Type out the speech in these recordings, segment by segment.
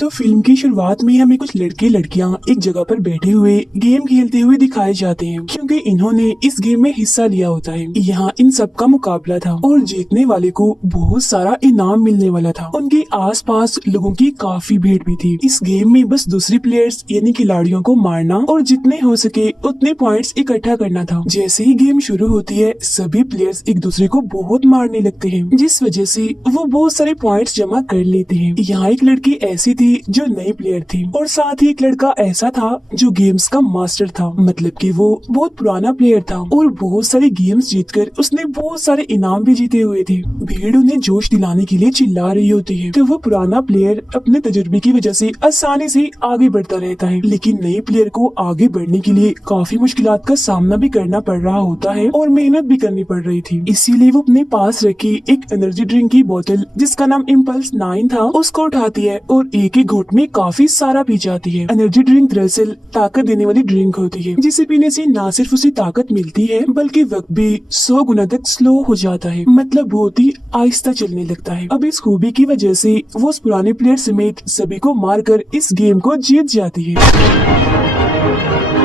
तो फिल्म की शुरुआत में हमें कुछ लड़के लड़कियां एक जगह पर बैठे हुए गेम खेलते हुए दिखाए जाते हैं, क्योंकि इन्होंने इस गेम में हिस्सा लिया होता है। यहाँ इन सब का मुकाबला था और जीतने वाले को बहुत सारा इनाम मिलने वाला था। उनके आसपास लोगों की काफी भीड़ भी थी। इस गेम में बस दूसरे प्लेयर्स यानी खिलाड़ियों को मारना और जितने हो सके उतने पॉइंट्स इकट्ठा करना था। जैसे ही गेम शुरू होती है सभी प्लेयर्स एक दूसरे को बहुत मारने लगते हैं, जिस वजह से वो बहुत सारे पॉइंट्स जमा कर लेते हैं। यहाँ एक लड़की ऐसी थी जो नई प्लेयर थी और साथ ही एक लड़का ऐसा था जो गेम्स का मास्टर था, मतलब कि वो बहुत पुराना प्लेयर था और बहुत सारे गेम्स जीतकर उसने बहुत सारे इनाम भी जीते हुए थे। भीड़ उन्हें जोश दिलाने के लिए चिल्ला रही होती है, तो वो पुराना प्लेयर अपने तजुर्बे की वजह से आसानी से आगे बढ़ता रहता है, लेकिन नए प्लेयर को आगे बढ़ने के लिए काफी मुश्किलात का सामना भी करना पड़ रहा होता है और मेहनत भी करनी पड़ रही थी। इसीलिए वो अपने पास रखी एक एनर्जी ड्रिंक की बोतल जिसका नाम इम्पल्स 9 था उसको उठाती है और एक ही घूंट में काफी सारा पी जाती है। एनर्जी ड्रिंक दरअसल ताकत देने वाली ड्रिंक होती है, जिसे पीने से न सिर्फ उसे ताकत मिलती है बल्कि वक्त भी 100 गुना तक स्लो हो जाता है, मतलब बहुत ही आहिस्ता चलने लगता है। अब इस खूबी की वजह से वो उस पुराने प्लेयर समेत सभी को मारकर इस गेम को जीत जाती है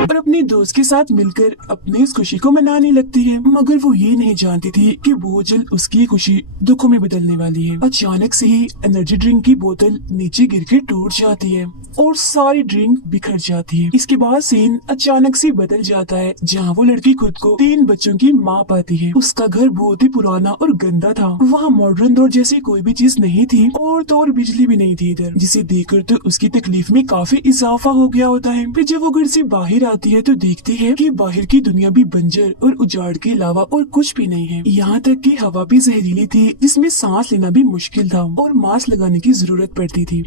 और अपने दोस्त के साथ मिलकर अपनी इस खुशी को मनाने लगती है। मगर वो ये नहीं जानती थी कि बहुत जल्द उसकी खुशी दुखों में बदलने वाली है। अचानक से ही एनर्जी ड्रिंक की बोतल नीचे गिर के टूट जाती है और सारी ड्रिंक बिखर जाती है। इसके बाद सीन अचानक से बदल जाता है, जहाँ वो लड़की खुद को 3 बच्चों की माँ पाती है। उसका घर बहुत ही पुराना और गंदा था, वहाँ मॉडर्न दौर जैसी कोई भी चीज नहीं थी और तो और बिजली भी नहीं थी इधर, जिसे देखकर तो उसकी तकलीफ में काफी इजाफा हो गया होता है। फिर जब वो घर से बाहर आती है तो देखती है कि बाहर की दुनिया भी बंजर और उजाड़ के अलावा और कुछ भी नहीं है। यहाँ तक कि हवा भी जहरीली थी, जिसमें सांस लेना भी मुश्किल था और मास्क लगाने की जरूरत पड़ती थी।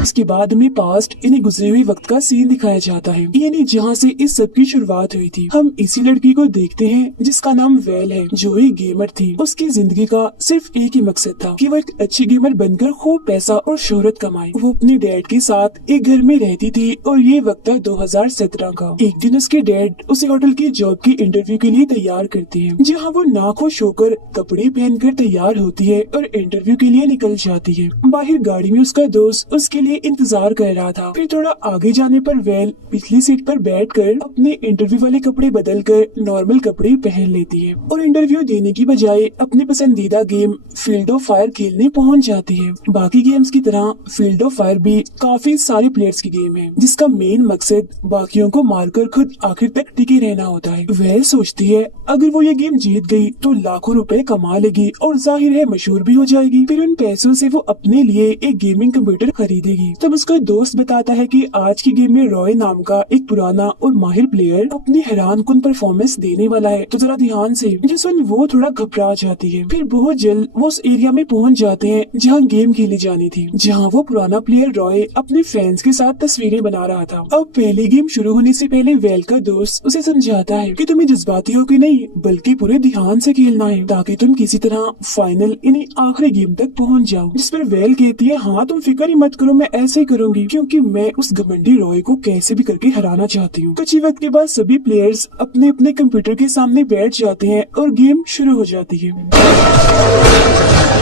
इसके बाद हमें पास्ट यानी गुजरे हुए वक्त का सीन दिखाया जाता है, यानी जहाँ से इस सब की शुरुआत हुई थी। हम इसी लड़की को देखते हैं जिसका नाम वेल है, जो एक गेमर थी। उसकी जिंदगी का सिर्फ एक ही मकसद था कि वो एक अच्छी गेमर बनकर खूब पैसा और शोहरत कमाए। वो अपने डैड के साथ एक घर में रहती थी और ये वक्त है 2017 का। एक दिन उसके डैड उसे होटल की जॉब की इंटरव्यू के लिए तैयार करते हैं, जहाँ वो नाखुश होकर कपड़े पहनकर तैयार होती है और इंटरव्यू के लिए निकल जाती है। बाहर गाड़ी में उसका दोस्त उसके लिए इंतजार कर रहा था। फिर थोड़ा आगे जाने पर वेल पिछली सीट पर बैठकर अपने इंटरव्यू वाले कपड़े बदलकर नॉर्मल कपड़े पहन लेती है और इंटरव्यू देने की बजाय अपने पसंदीदा गेम फील्ड ऑफ फायर खेलने पहुंच जाती है। बाकी गेम्स की तरह फील्ड ऑफ फायर भी काफी सारे प्लेयर्स की गेम है, जिसका मेन मकसद बाकियों को मारकर खुद आखिर तक टिके रहना होता है। वेल सोचती है अगर वो ये गेम जीत गई तो लाखों रुपए कमा लेगी और जाहिर है मशहूर भी हो जाएगी। फिर उन पैसों से वो अपने लिए एक गेमिंग कंप्यूटर खरीदेगी। तब उसका दोस्त बताता है कि आज की गेम में रॉय नाम का एक पुराना और माहिर प्लेयर अपनी हैरानकुन परफॉर्मेंस देने वाला है, तो जरा ध्यान से। जिस सुन वो थोड़ा घबरा जाती है। फिर बहुत जल्द वो उस एरिया में पहुंच जाते हैं जहां गेम खेली जानी थी, जहां वो पुराना प्लेयर रॉय अपने फैंस के साथ तस्वीरें बना रहा था। अब पहले गेम शुरू होने से पहले वेल का दोस्त उसे समझाता है कि तुम्हें जज्बाती हो कि नहीं, बल्कि पूरे ध्यान से खेलना है ताकि तुम किसी तरह फाइनल यानी आखिरी गेम तक पहुंच जाओ। जिस पर वेल कहती है हाँ तुम फिक्र ही मत करो, मैं ऐसे ही करूंगी, क्योंकि मैं उस घमंडी रॉय को कैसे भी करके हराना चाहती हूँ। कुछ ही वक्त के बाद सभी प्लेयर्स अपने अपने कंप्यूटर के सामने बैठ जाते हैं और गेम शुरू हो जाती है।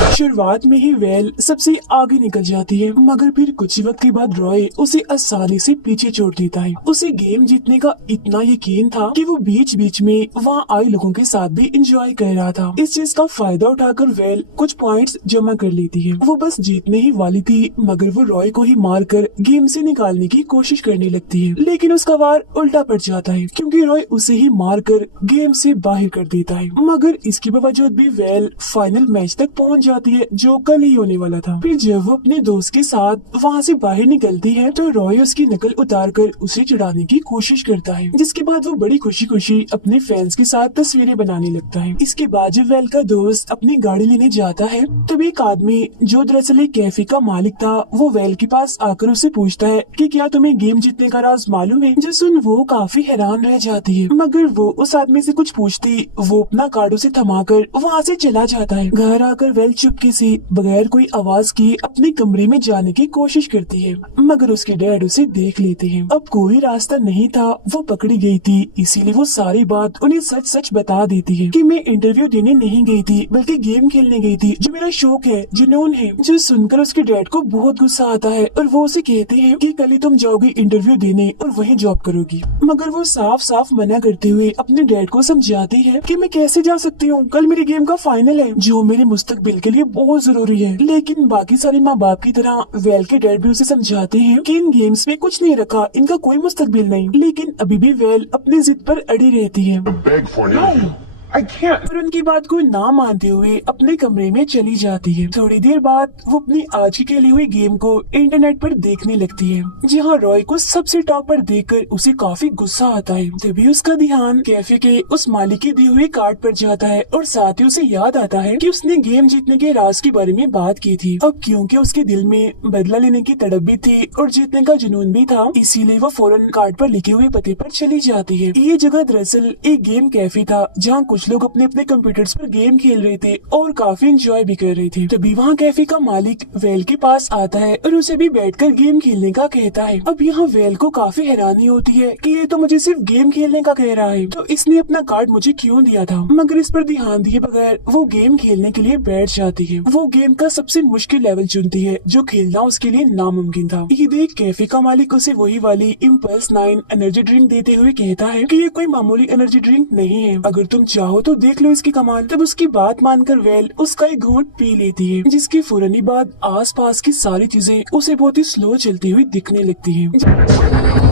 शुरुआत में ही वेल सबसे आगे निकल जाती है, मगर फिर कुछ ही वक्त के बाद रॉय उसे आसानी से पीछे छोड़ देता है। उसे गेम जीतने का इतना यकीन था कि वो बीच बीच में वहाँ आए लोगों के साथ भी एंजॉय कर रहा था। इस चीज का फायदा उठाकर वेल कुछ पॉइंट्स जमा कर लेती है। वो बस जीतने ही वाली थी, मगर वो रॉय को ही मारकर गेम से निकालने की कोशिश करने लगती है, लेकिन उसका वार उल्टा पड़ जाता है, क्योंकि रॉय उसे ही मारकर गेम से बाहर कर देता है। मगर इसके बावजूद भी वेल फाइनल मैच तक पहुंच जाती है, जो कल ही होने वाला था। फिर जब वो अपने दोस्त के साथ वहाँ से बाहर निकलती है तो रॉय उसकी नकल उतारकर उसे चढ़ाने की कोशिश करता है, जिसके बाद वो बड़ी खुशी खुशी अपने फैंस के साथ तस्वीरें बनाने लगता है। इसके बाद जब वेल का दोस्त अपनी गाड़ी लेने जाता है तब एक आदमी जो दरअसल एक कैफे का मालिक था वो वेल के पास आकर उससे पूछता है कि क्या तुम्हें गेम जीतने का राज मालूम है। जो सुन वो काफी हैरान रह जाती है, मगर वो उस आदमी से कुछ पूछती वो अपना कार्ड उसे थमाकर वहाँ से चला जाता है। घर आकर वेल चुप चुपके से बगैर कोई आवाज किए अपने कमरे में जाने की कोशिश करती है, मगर उसके डैड उसे देख लेते हैं। अब कोई रास्ता नहीं था, वो पकड़ी गई थी, इसीलिए वो सारी बात उन्हें सच सच बता देती है कि मैं इंटरव्यू देने नहीं गई थी बल्कि गेम खेलने गई थी, जो मेरा शौक है, जुनून है। जो सुनकर उसके डैड को बहुत गुस्सा आता है और वो उसे कहते हैं कि कल ही तुम जाओगी इंटरव्यू देने और वहीं जॉब करोगी, मगर वो साफ साफ मना करते हुए अपने डैड को समझाती है कि मैं कैसे जा सकती हूँ, कल मेरी गेम का फाइनल है जो मेरे मुस्तकबिल के लिए बहुत जरूरी है। लेकिन बाकी सारे माँ बाप की तरह वेल के डैड भी उसे समझाते हैं कि इन गेम्स में कुछ नहीं रखा, इनका कोई मुस्तकबिल नहीं, लेकिन अभी भी वेल अपनी जिद पर अड़ी रहती है। Beg for an interview. I can't. और उनकी बात को ना मानते हुए अपने कमरे में चली जाती है। थोड़ी देर बाद वो अपनी आज की खेली हुई गेम को इंटरनेट पर देखने लगती है, जहाँ रॉय को सबसे टॉप पर देखकर उसे काफी गुस्सा आता है। तभी उसका ध्यान कैफे के उस मालिक के दिए हुए कार्ड पर जाता है और साथ ही उसे याद आता है कि उसने गेम जीतने के राज के बारे में बात की थी। अब क्योंकि उसके दिल में बदला लेने की तड़प भी थी और जीतने का जुनून भी था, इसीलिए वो फौरन कार्ड पर लिखे हुए पते पर चली जाती है। ये जगह दरअसल एक गेम कैफे था, जहाँ कुछ लोग अपने अपने कंप्यूटर्स पर गेम खेल रहे थे और काफी एंजॉय भी कर रहे थे। तभी वहाँ कैफे का मालिक वेल के पास आता है और उसे भी बैठकर गेम खेलने का कहता है। अब यहाँ वेल को काफी हैरानी होती है कि ये तो मुझे सिर्फ गेम खेलने का कह रहा है, तो इसने अपना कार्ड मुझे क्यों दिया था। मगर इस पर ध्यान दिए बगैर वो गेम खेलने के लिए बैठ जाती है। वो गेम का सबसे मुश्किल लेवल चुनती है जो खेलना उसके लिए नामुमकिन था। ये देख कैफे का मालिक उसे वही वाली इम्पल्स 9 एनर्जी ड्रिंक देते हुए कहता है कि ये कोई मामूली एनर्जी ड्रिंक नहीं है, अगर तुम चाहो तो देख लो इसकी कमाल। तब उसकी बात मानकर वेल उसका एक घूंट पी लेती है, जिसकी फौरन ही बाद आसपास की सारी चीजें उसे बहुत ही स्लो चलती हुई दिखने लगती हैं।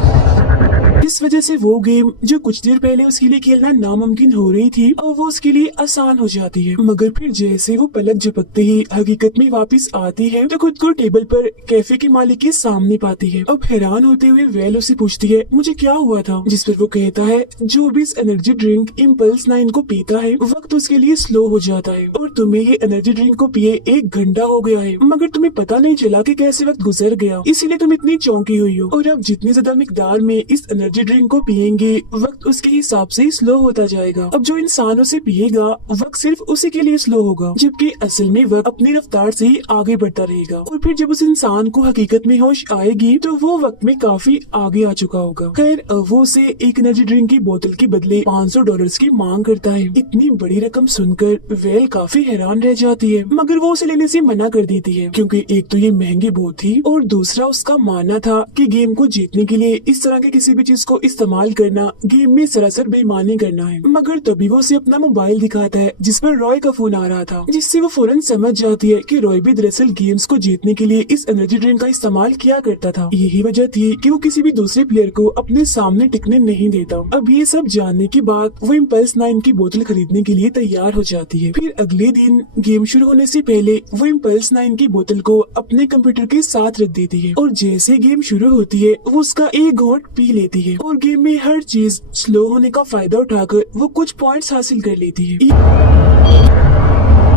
इस वजह से वो गेम जो कुछ देर पहले उसके लिए खेलना नामुमकिन हो रही थी, और वो उसके लिए आसान हो जाती है। मगर फिर जैसे वो पलक झपकते ही हकीकत में वापस आती है तो खुद को टेबल पर कैफे के मालिक के सामने पाती है। अब हैरान होते हुए वेल उसे पूछती है मुझे क्या हुआ था, जिस पर वो कहता है जो भी इस एनर्जी ड्रिंक इम्पल्स 9 को पीता है वक्त उसके लिए स्लो हो जाता है, और तुम्हें ये एनर्जी ड्रिंक को पिए 1 घंटा हो गया है, मगर तुम्हें पता नहीं चला कि कैसे वक्त गुजर गया, इसीलिए तुम इतनी चौंकी हुई हो। और अब जितनी ज्यादा मिकदार में इस एनर्जी ड्रिंक को पिएंगे वक्त उसके हिसाब से स्लो होता जाएगा। अब जो इंसान उसे पिएगा वक्त सिर्फ उसी के लिए स्लो होगा, जबकि असल में वक्त अपनी रफ्तार से ही आगे बढ़ता रहेगा। और फिर जब उस इंसान को हकीकत में होश आएगी तो वो वक्त में काफी आगे आ चुका होगा। खैर अब वो उसे एक एनर्जी ड्रिंक की बोतल के बदले $500 की मांग करता है। इतनी बड़ी रकम सुनकर वेल काफी हैरान रह जाती है, मगर वो उसे लेने से मना कर देती है, क्योंकि एक तो ये महंगी बहुत थी और दूसरा उसका मानना था कि गेम को जीतने के लिए इस तरह के किसी भी चीज को इस्तेमाल करना गेम में सरासर बेईमानी करना है। मगर तभी वो उसे अपना मोबाइल दिखाता है जिस पर रॉय का फोन आ रहा था, जिससे वो फौरन समझ जाती है कि रॉय भी दरअसल गेम्स को जीतने के लिए इस एनर्जी ड्रिंक का इस्तेमाल किया करता था। यही वजह थी कि वो किसी भी दूसरे प्लेयर को अपने सामने टिकने नहीं देता। अब ये सब जानने के बाद वो इम्पल्स 9 की बोतल खरीदने के लिए तैयार हो जाती है। फिर अगले दिन गेम शुरू होने से पहले वो इम्पल्स 9 की बोतल को अपने कंप्यूटर के साथ रख देती है, और जैसे गेम शुरू होती है वो उसका एक घोंट पी लेती है, और गेम में हर चीज स्लो होने का फायदा उठाकर वो कुछ पॉइंट्स हासिल कर लेती है।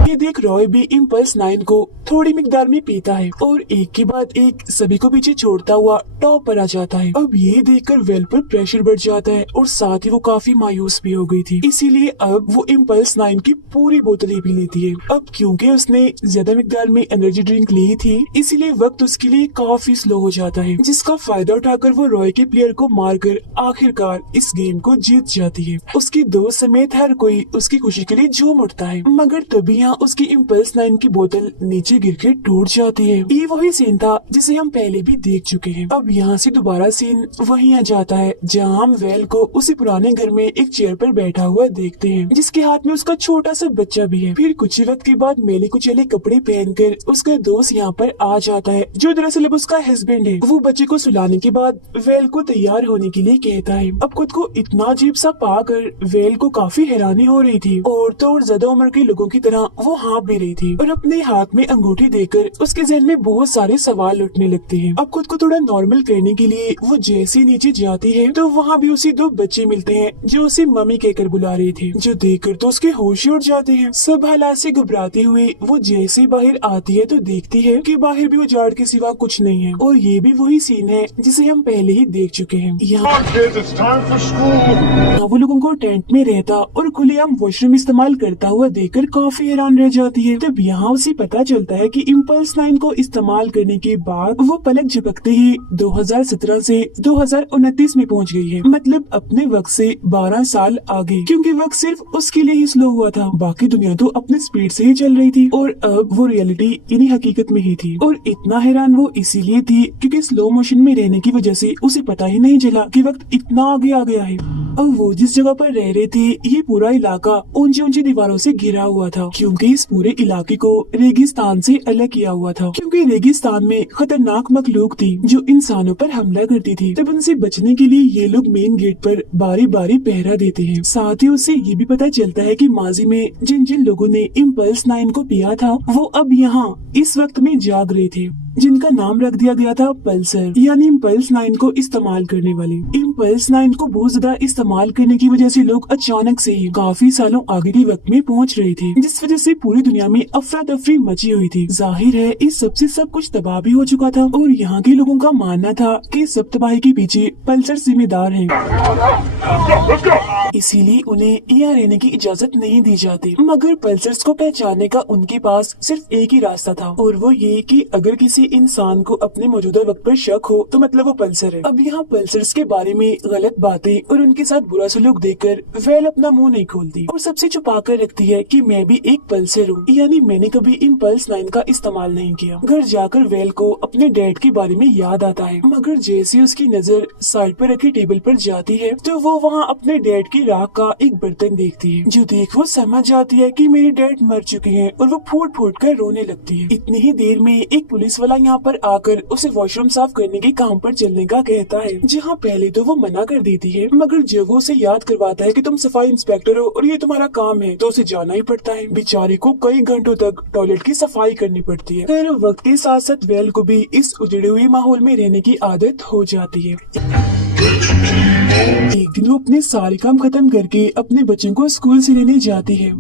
ये देख रॉय भी इम्पल्स 9 को थोड़ी मिकदार में पीता है और एक के बाद एक सभी को पीछे छोड़ता हुआ टॉप पर आ जाता है। अब ये देखकर वेल पर प्रेशर बढ़ जाता है और साथ ही वो काफी मायूस भी हो गई थी, इसीलिए अब वो इम्पल्स 9 की पूरी बोतल ही पी लेती है। अब क्योंकि उसने ज्यादा मिकदार में एनर्जी ड्रिंक ली थी, इसीलिए वक्त उसके लिए काफी स्लो हो जाता है, जिसका फायदा उठाकर वो रॉय के प्लेयर को मारकर आखिरकार इस गेम को जीत जाती है। उसके दोस्त समेत हर कोई उसकी खुशी के लिए झूम उठता है, मगर तभी यहाँ उसकी इम्पल्स 9 की बोतल नीचे गिर के टूट जाती है। ये वही सीन था जिसे हम पहले भी देख चुके हैं। अब यहाँ से दोबारा सीन वहीं आ जाता है जहाँ हम वेल को उसी पुराने घर में एक चेयर पर बैठा हुआ देखते हैं, जिसके हाथ में उसका छोटा सा बच्चा भी है। फिर कुछ ही वक्त के बाद मेले कुचेले कपड़े पहनकर उसका दोस्त यहाँ पर आ जाता है, जो दरअसल अब उसका हस्बैंड है। वो बच्चे को सुलाने के बाद वेल को तैयार होने के लिए कहता है। अब खुद को इतना अजीब सा पाकर वेल को काफी हैरानी हो रही थी। औरतों और ज्यादा उम्र के लोगों की तरह वो हाँफ भी रही थी और अपने हाथ में अंगूठी देकर उसके जहन में बहुत सारे सवाल उठने लगते हैं। अब खुद को थोड़ा नॉर्मल करने के लिए वो जैसे नीचे जाती है तो वहाँ भी उसे 2 बच्चे मिलते हैं जो उसे मम्मी कहकर बुला रहे थे, जो देखकर तो उसके होश ही उड़ जाते हैं। सब हालात से घबराते हुए वो जैसे बाहर आती है तो देखती है कि बाहर भी उजाड़ के सिवा कुछ नहीं है, और ये भी वही सीन है जिसे हम पहले ही देख चुके हैं। यहाँ वो लोगों को टेंट में रहता और खुलेआम वॉशरूम इस्तेमाल करता हुआ देखकर काफी हैरान हैरान रह जाती है। तब यहाँ उसे पता चलता है कि इम्पल्स 9 को इस्तेमाल करने के बाद वो पलक झपकते ही 2017 से 2029 में पहुँच गई है, मतलब अपने वक्त से 12 साल आगे, क्योंकि वक्त सिर्फ उसके लिए ही स्लो हुआ था, बाकी दुनिया तो अपने स्पीड से ही चल रही थी और अब वो रियलिटी यानी हकीकत में ही थी। और इतना हैरान वो इसीलिए थी क्योंकि स्लो मोशन में रहने की वजह से उसे पता ही नहीं चला कि वक्त इतना आगे आ गया है। अब वो जिस जगह पर रह रहे थे ये पूरा इलाका ऊंची ऊंची दीवारों से घिरा हुआ था, क्योंकि इस पूरे इलाके को रेगिस्तान से अलग किया हुआ था, क्योंकि रेगिस्तान में खतरनाक मखलूक थी जो इंसानों पर हमला करती थी। तब उनसे बचने के लिए ये लोग मेन गेट पर बारी बारी पहरा देते हैं। साथ ही उससे ये भी पता चलता है कि माजी में जिन जिन लोगों ने इम्पल्स 9 को पिया था वो अब यहाँ इस वक्त में जाग रहे थे, जिनका नाम रख दिया गया था पल्सर, यानी इम्पल्स 9 को इस्तेमाल करने वाले। इम्पल्स 9 को बहुत ज्यादा इस्तेमाल करने की वजह से लोग अचानक से ही काफी सालों आगे के वक्त में पहुंच रहे थे, जिस वजह से पूरी दुनिया में अफरा तफरी मची हुई थी। जाहिर है इस सबसे सब कुछ तबाह भी हो चुका था और यहाँ के लोगों का मानना था कि सब तबाही के पीछे पल्सर जिम्मेदार है, इसीलिए उन्हें यहाँ रहने की इजाजत नहीं दी जाती। मगर पल्सर्स को पहचानने का उनके पास सिर्फ एक ही रास्ता था और वो ये कि अगर किसी इंसान को अपने मौजूदा वक्त पर शक हो तो मतलब वो पल्सर है। अब यहाँ पल्सर्स के बारे में गलत बातें और उनके साथ बुरा सलूक देखकर वेल अपना मुंह नहीं खोलती और सबसे छुपा कर रखती है कि मैं भी एक पल्सर हूँ, यानी मैंने कभी इम्पल्स 9 का इस्तेमाल नहीं किया। घर जाकर वेल को अपने डैड के बारे में याद आता है, मगर जैसे उसकी नजर साइड पर रखी टेबल पर जाती है तो वो वहाँ अपने डैड की राख का एक बर्तन देखती है, जो देख वो समझ जाती है कि मेरे डैड मर चुके हैं और वो फूट फूट कर रोने लगती है। इतनी ही देर में एक पुलिस वाला यहाँ पर आकर उसे वॉशरूम साफ करने के काम पर चलने का कहता है, जहाँ पहले तो वो मना कर देती है, मगर जब वो उसे याद करवाता है कि तुम सफाई इंस्पेक्टर हो और ये तुम्हारा काम है तो उसे जाना ही पड़ता है। बेचारे को कई घंटों तक टॉयलेट की सफाई करनी पड़ती है। फिर वक्त के साथ साथ वेल को भी इस उजड़े हुए माहौल में रहने की आदत हो जाती है। एक दिन वो अपने सारे काम खत्म करके अपने बच्चों को स्कूल से लेने जाती है,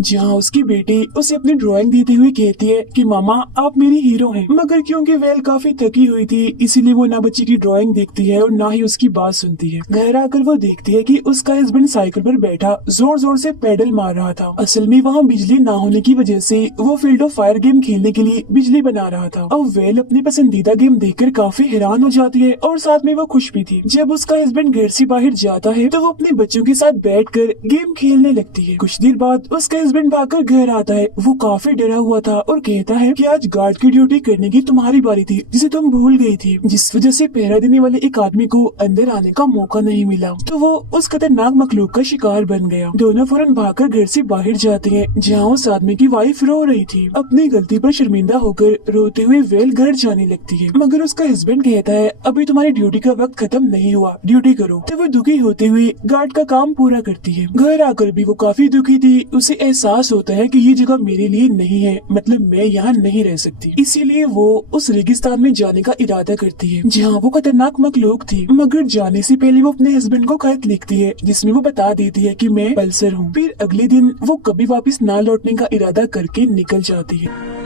जहाँ उसकी बेटी उसे अपनी ड्राइंग देते हुए कहती है कि मामा आप मेरी हीरो हैं। मगर क्योंकि वेल काफी थकी हुई थी इसीलिए वो ना बच्ची की ड्राइंग देखती है और ना ही उसकी बात सुनती है। घर आकर वो देखती है कि उसका हस्बैंड साइकिल पर बैठा जोर जोर से पेडल मार रहा था। असल में वहाँ बिजली ना होने की वजह से वो फील्ड ऑफ फायर गेम खेलने के लिए बिजली बना रहा था। अब वेल अपनी पसंदीदा गेम देखकर काफी हैरान हो जाती है और साथ में वो खुश भी थी। जब उसका हस्बैंड घर से बाहर जाता है तो वो अपने बच्चों के साथ बैठकर गेम खेलने लगती है। कुछ देर बाद उसका हस्बैंड भागकर घर आता है। वो काफी डरा हुआ था और कहता है कि आज गार्ड की ड्यूटी करने की तुम्हारी बारी थी जिसे तुम भूल गई थी, जिस वजह से पहरा देने वाले एक आदमी को अंदर आने का मौका नहीं मिला, तो वो उस खतरनाक मखलूक का शिकार बन गया। दोनों फौरन भागकर घर से बाहर जाते हैं, जहाँ उस आदमी की वाइफ रो रही थी। अपनी गलती पर शर्मिंदा होकर रोते हुए वेल घर जाने लगती है, मगर उसका हस्बैंड कहता है अभी तुम्हारी ड्यूटी का वक्त खत्म नहीं हुआ, ड्यूटी करो। तो वो दुखी होते हुए गार्ड का काम पूरा करती है। घर आकर भी वो काफी दुखी थी। उसे एहसास होता है कि ये जगह मेरे लिए नहीं है, मतलब मैं यहाँ नहीं रह सकती। इसीलिए वो उस रेगिस्तान में जाने का इरादा करती है जहाँ वो खतरनाक मखलूक थी। मगर जाने से पहले वो अपने हस्बैंड को खत लिखती है जिसमें वो बता देती है कि मैं पल्सर हूँ। फिर अगले दिन वो कभी वापस ना लौटने का इरादा करके निकल जाती है।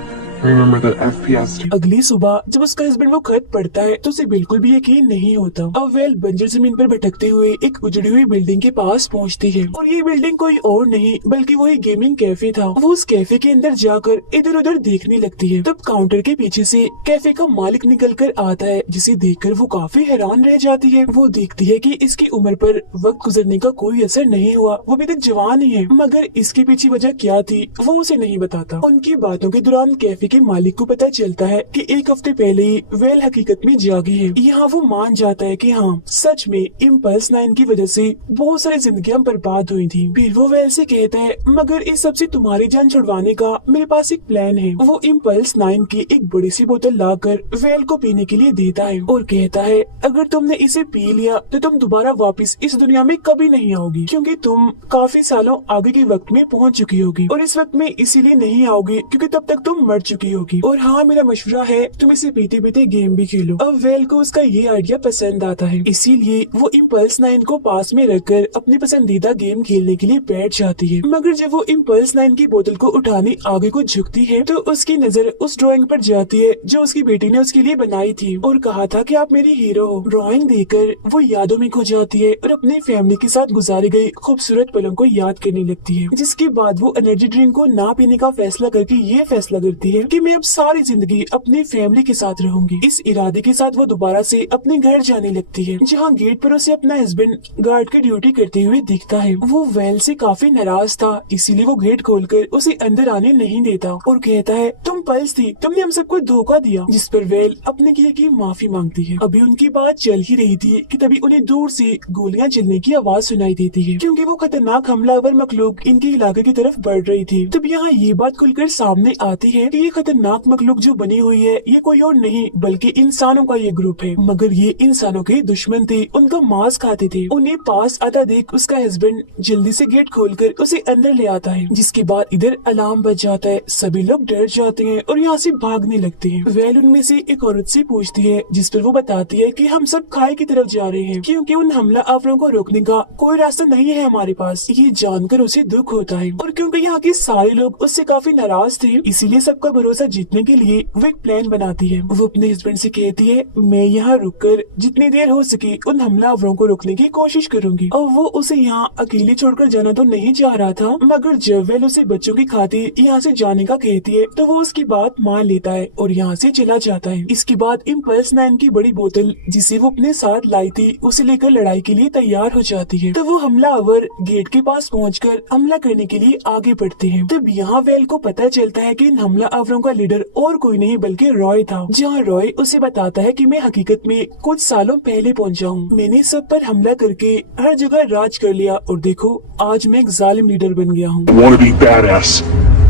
Remember the FPS. अगली सुबह जब उसका हस्बैंड वो खत पढ़ता है तो उसे बिल्कुल भी यकीन नहीं होता। अब वेल बंजर जमीन पर भटकते हुए एक उजड़ी हुई बिल्डिंग के पास पहुंचती है और ये बिल्डिंग कोई और नहीं बल्कि वही गेमिंग कैफे था। वो उस कैफे के अंदर जाकर इधर उधर देखने लगती है। तब काउंटर के पीछे से कैफे का मालिक निकल कर आता है, जिसे देखकर वो काफी हैरान रह जाती है। वो देखती है कि इसकी उम्र पर वक्त गुजरने का कोई असर नहीं हुआ, वो अभी तक जवान ही है, मगर इसके पीछे वजह क्या थी वो उसे नहीं बताता। उनकी बातों के दौरान कैफे के मालिक को पता चलता है कि एक हफ्ते पहले ही वेल हकीकत में जागी है। यहाँ वो मान जाता है कि हाँ सच में इम्पल्स 9 की वजह से बहुत सारी जिंदगियां बर्बाद हुई थी। फिर वो वेल से कहता है मगर इस सब से तुम्हारी जान छुड़वाने का मेरे पास एक प्लान है। वो इम्पल्स 9 की एक बड़ी सी बोतल लाकर वेल को पीने के लिए देता है और कहता है अगर तुमने इसे पी लिया तो तुम दोबारा वापस इस दुनिया में कभी नहीं आओगी, क्योंकि तुम काफी सालों आगे के वक्त में पहुँच चुकी होगी और इस वक्त में इसीलिए नहीं आओगी क्योंकि तब तक तुम मर चुकी चुकी होगी। और हाँ, मेरा मशवरा है तुम इसे पीते पीते गेम भी खेलो। अब वेल को उसका ये आइडिया पसंद आता है, इसीलिए वो इम्पल्स 9 को पास में रखकर अपनी पसंदीदा गेम खेलने के लिए बैठ जाती है। मगर जब वो इम्पल्स 9 की बोतल को उठाने आगे को झुकती है तो उसकी नजर उस ड्राइंग पर जाती है जो उसकी बेटी ने उसके लिए बनाई थी और कहा था कि आप मेरी हीरो हो। ड्राइंग देखकर वो यादों में खो जाती है और अपनी फैमिली के साथ गुजारी गई खूबसूरत पलों को याद करने लगती है। जिसके बाद वो एनर्जी ड्रिंक को ना पीने का फैसला करके ये फैसला करती है कि मैं अब सारी जिंदगी अपनी फैमिली के साथ रहूंगी। इस इरादे के साथ वो दोबारा से अपने घर जाने लगती है, जहाँ गेट पर उसे अपना हस्बैंड गार्ड की ड्यूटी करते हुए दिखता है। वो वेल से काफी नाराज था, इसीलिए वो गेट खोलकर उसे अंदर आने नहीं देता और कहता है तुम पल्स थी, तुमने हम सबको धोखा दिया। जिस पर वेल अपने किए की माफी मांगती है। अभी उनकी बात चल ही रही थी कि तभी उन्हें दूर से गोलियां चलने की आवाज सुनाई देती है, क्योंकि वो खतरनाक हमलावर मखलूक इनके इलाके की तरफ बढ़ रही थी। तब यहाँ ये बात खुलकर सामने आती है कि ये खतरनाक मखलूक जो बनी हुई है ये कोई और नहीं बल्कि इंसानों का ये ग्रुप है। मगर ये इंसानों के दुश्मन थे, उनका मांस खाते थे। उन्हें पास आता देख उसका हस्बैंड जल्दी से गेट खोलकर उसे अंदर ले आता है। जिसके बाद इधर अलार्म बज जाता है, सभी लोग डर जाते हैं और यहाँ से भागने लगते हैं। वेल उनमें से एक औरत से पूछती है, जिस पर वो बताती है कि हम सब खाई की तरफ जा रहे हैं, क्योंकि उन हमला आवरों को रोकने का कोई रास्ता नहीं है हमारे पास। ये जानकर उसे दुख होता है और क्योंकि यहाँ के सारे लोग उससे काफी नाराज थे, इसीलिए सबका भरोसा जीतने के लिए वो एक प्लान बनाती है। वो अपने हस्बैंड से कहती है, मैं यहाँ रुककर जितनी देर हो सके उन हमलावरों को रोकने की कोशिश करूंगी। और वो उसे यहाँ अकेले छोड़कर जाना तो नहीं चाह रहा था, मगर जब वेल उसे बच्चों की खातिर यहाँ से जाने का कहती है तो वो उसकी बात मान लेता है और यहाँ से चला जाता है। इसके बाद इम्पल्स 9 की बड़ी बोतल जिसे वो अपने साथ लाई थी उसे लेकर लड़ाई के लिए तैयार हो जाती है। तो वो हमलावर गेट के पास पहुंचकर हमला करने के लिए आगे बढ़ते हैं। तब यहाँ वेल को पता चलता है कि इन हमलावरों का लीडर और कोई नहीं बल्कि रॉय था, जहाँ रॉय उसे बताता है कि मैं हकीकत में कुछ सालों पहले पहुंचा हूँ। मैंने सब पर हमला करके हर जगह राज कर लिया और देखो आज मैं एक जालिम लीडर बन गया हूँ। Want to be badass,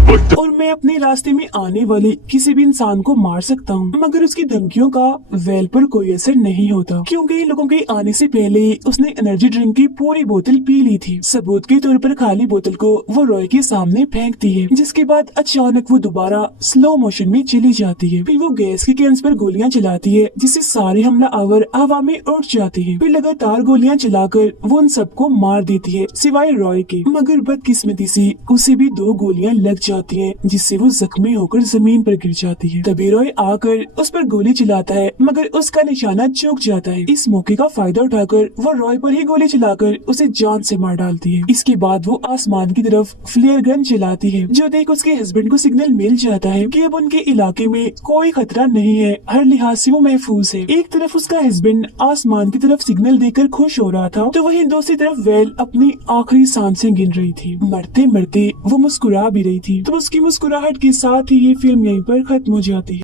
but और मैं अपने रास्ते में आने वाले किसी भी इंसान को मार सकता हूँ। मगर उसकी धमकियों का वेल पर कोई असर नहीं होता, क्योंकि इन लोगों के आने से पहले ही उसने एनर्जी ड्रिंक की पूरी बोतल पी ली थी। सबूत के तौर पर खाली बोतल को वो रॉय के सामने फेंकती है, जिसके बाद अचानक वो दोबारा स्लो मोशन में चली जाती है। फिर वो गैस के कैंस पर गोलियां चलाती है, जिससे सारे हमलावर हवा में उड़ जाते हैं। फिर लगातार गोलियां चलाकर वो उन सबको मार देती है सिवाय रॉय के। मगर बदकिस्मती से उसे भी 2 गोलियां लग जाती हैं, जिससे वो जख्मी होकर जमीन पर गिर जाती है। तभी रॉय आकर उस पर गोली चलाता है, मगर उसका निशाना चूक जाता है। इस मौके का फायदा उठाकर वो रॉय पर ही गोली चलाकर उसे जान से मार डालती है। इसके बाद वो आसमान की तरफ फ्लेयर गन चलाती है, जो देख उसके हस्बैंड को सिग्नल मिल जाता है कि अब उनके इलाके में कोई खतरा नहीं है, हर लिहाज से वो महफूज है। एक तरफ उसका हस्बैंड आसमान की तरफ सिग्नल देकर खुश हो रहा था, तो वहीं दूसरी तरफ वेल अपनी आखिरी सांसें गिन रही थी। मरते मरते वो मुस्कुरा भी रही थी। तो उसकी मुस्कुराहट के साथ ही ये फिल्म यहीं पर खत्म हो जाती है।